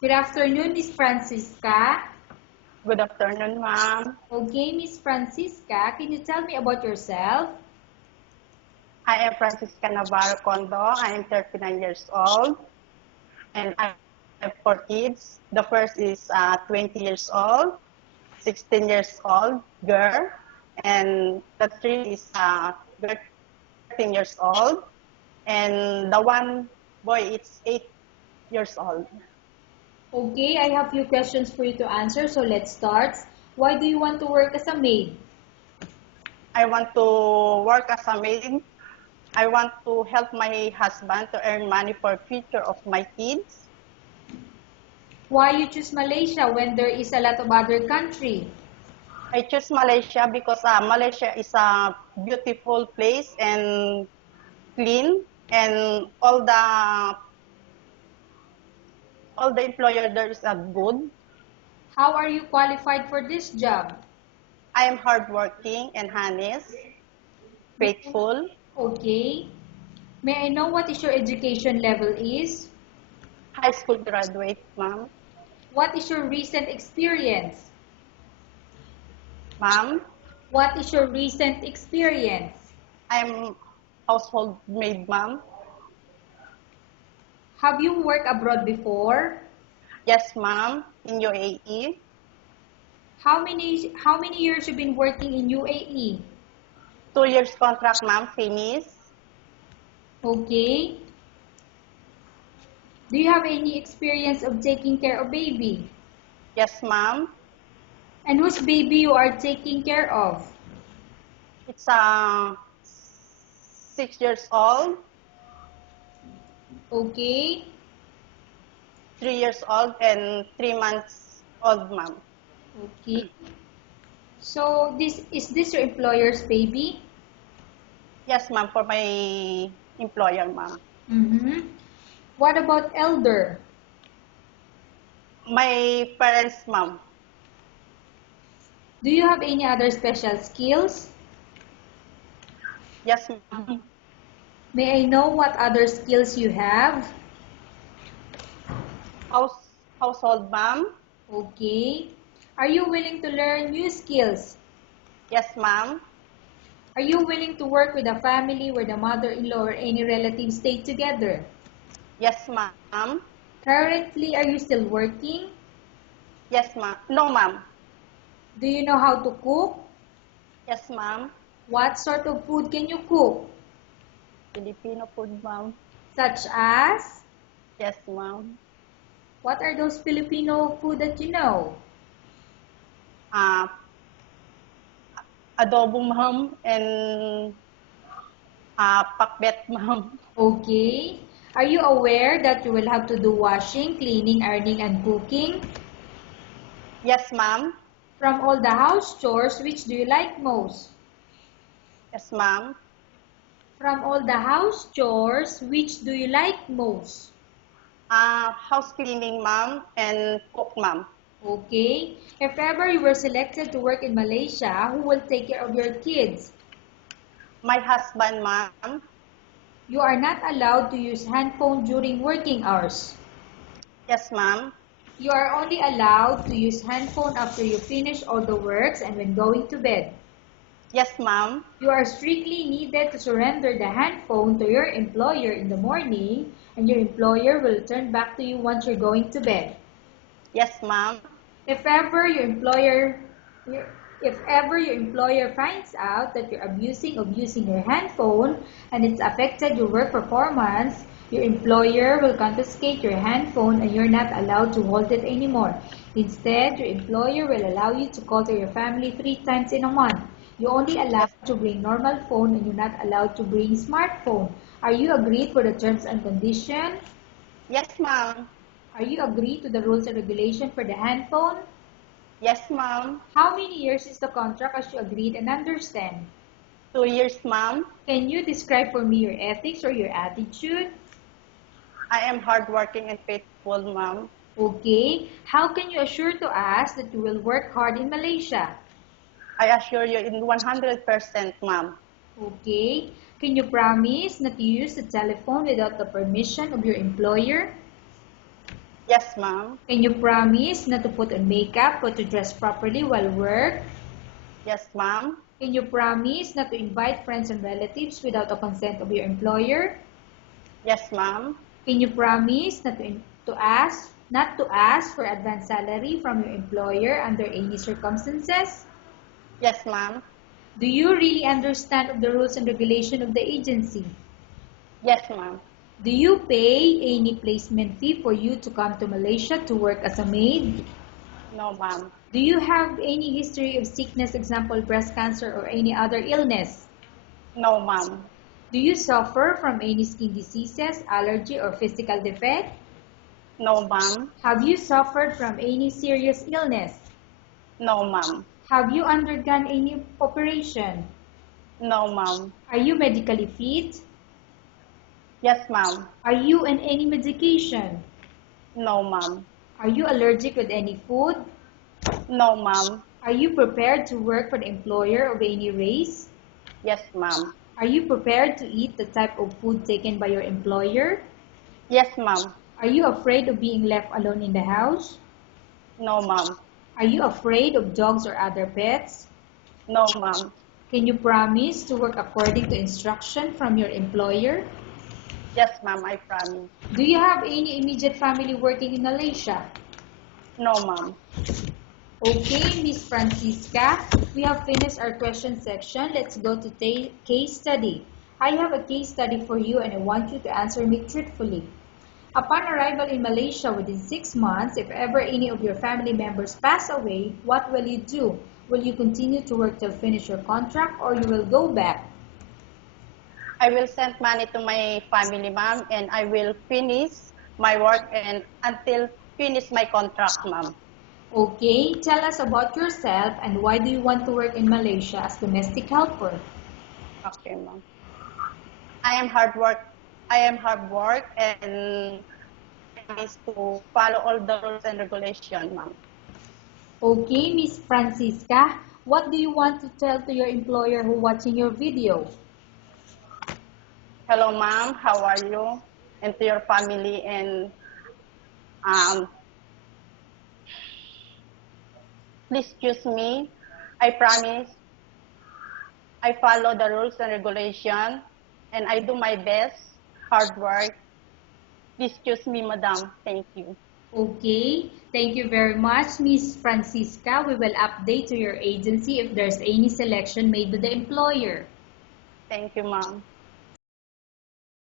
Good afternoon, Miss Francisca. Good afternoon, ma'am. Okay, Miss Francisca, can you tell me about yourself? I am Francisca Navarro Condo. I am 39 years old, and I have four kids. The first is 20 years old, 16 years old girl, and the three is girl 13 years old, and the one boy is 8 years old. Okay, I have few questions for you to answer, so let's start. Why do you want to work as a maid? I want to work as a maid. I want to help my husband to earn money for future of my kids. Why you choose Malaysia when there is a lot of other country? I choose Malaysia because Malaysia is a beautiful place and clean, and all the employer there is a good. How are you qualified for this job? I am hardworking and honest, faithful. Okay. May I know what is your education level is? High school graduate, ma'am. What is your recent experience? Ma'am, What is your recent experience? I'm household maid, ma'am. Have you worked abroad before? Yes, ma'am, in UAE. How many years you've been working in UAE? 2 years contract, ma'am, finish. Okay. Do you have any experience of taking care of baby? Yes, ma'am. And whose baby you are taking care of? It's 6 years old, Okay. 3 years old, and 3 months old, ma'am. Okay. So this your employer's baby? Yes, ma'am, for my employer, ma'am. Mm-hmm. What about elder? My parents, ma'am. Do you have any other special skills? Yes, ma'am. May I know what other skills you have? Household, ma'am. Okay. Are you willing to learn new skills? Yes, ma'am. Are you willing to work with a family where the mother-in-law or any relatives stay together? Yes, ma'am. Currently, are you still working? Yes, ma'am. No, ma'am. Do you know how to cook? Yes, ma'am. What sort of food can you cook? Filipino food, ma'am. Such as, Yes, ma'am. what are those Filipino food that you know? Uh, adobo, ma'am, and pakbet, ma'am. Okay. Are you aware that you will have to do washing, cleaning, ironing, and cooking? Yes, ma'am. From all the house chores, which do you like most? Yes, ma'am. From all the house chores, which do you like most? House cleaning, ma'am, and cook, ma'am. Okay. If ever you were selected to work in Malaysia, who will take care of your kids? My husband, ma'am. You are not allowed to use handphone during working hours. Yes, ma'am. You are only allowed to use handphone after you finish all the works and when going to bed. Yes, ma'am. You are strictly needed to surrender the handphone to your employer in the morning, and your employer will return back to you once you're going to bed. Yes, ma'am. If ever your employer if ever your employer finds out that you're abusing of using your handphone and it's affected your work performance, your employer will confiscate your handphone and you're not allowed to hold it anymore. Instead, your employer will allow you to call to your family 3 times in a month. You're only allowed Yes, to bring normal phone and you're not allowed to bring smartphone. Are you agreed for the terms and conditions? yes, ma'am. Are you agreed to the rules and regulation for the handphone? Yes, ma'am. How many years is the contract as you agreed and understand? 2 years, ma'am. Can you describe for me your ethics or your attitude? I am hardworking and faithful, ma'am. Okay. How can you assure to us that you will work hard in Malaysia? I assure you in 100%, ma'am. Okay. Can you promise not to use the telephone without the permission of your employer? Yes, ma'am. Can you promise not to put on makeup or to dress properly while work? Yes, ma'am. Can you promise not to invite friends and relatives without the consent of your employer? Yes, ma'am. Can you promise not to ask for advance salary from your employer under any circumstances? Yes, ma'am. Do you really understand of the rules and regulation of the agency? Yes, ma'am. Do you pay any placement fee for you to come to Malaysia to work as a maid? No, ma'am. Do you have any history of sickness, example breast cancer or any other illness? No, ma'am. Do you suffer from any skin diseases, allergy or physical defect? No, ma'am. Have you suffered from any serious illness? No, ma'am. Have you undergone any operation? No, ma'am. Are you medically fit? Yes, ma'am. Are you on any medication? No, ma'am. Are you allergic with any food? No, ma'am. Are you prepared to work for the employer of any race? Yes, ma'am. Are you prepared to eat the type of food taken by your employer? Yes, ma'am. Are you afraid of being left alone in the house? No, ma'am. Are you afraid of dogs or other pets? No, ma'am. Can you promise to work according to instruction from your employer? Yes, ma'am. I promise. Do you have any immediate family working in Malaysia? No, ma'am. Okay, Miss Francisca, we have finished our question section. Let's go to case study. I have a case study for you and I want you to answer me truthfully. Upon arrival in Malaysia within 6 months, if ever any of your family members pass away, what will you do? Will you continue to work till finish your contract or you will go back? I will send money to my family, ma'am, and I will finish my work and until finish my contract, ma'am. Okay, tell us about yourself and why do you want to work in Malaysia as domestic helper? Okay, ma'am. I am hard work. I am hard work and is to follow all the rules and regulations, ma'am. Okay, Miss Francisca, what do you want to tell to your employer who watching your video? Hello, ma'am. How are you? And to your family and um, please excuse me. I promise I follow the rules and regulation and I do my best, hard work. Please excuse me, madam. Thank you. Okay, thank you very much, Miss Francisca. We will update to your agency if there's any selection made by the employer. Thank you, ma'am.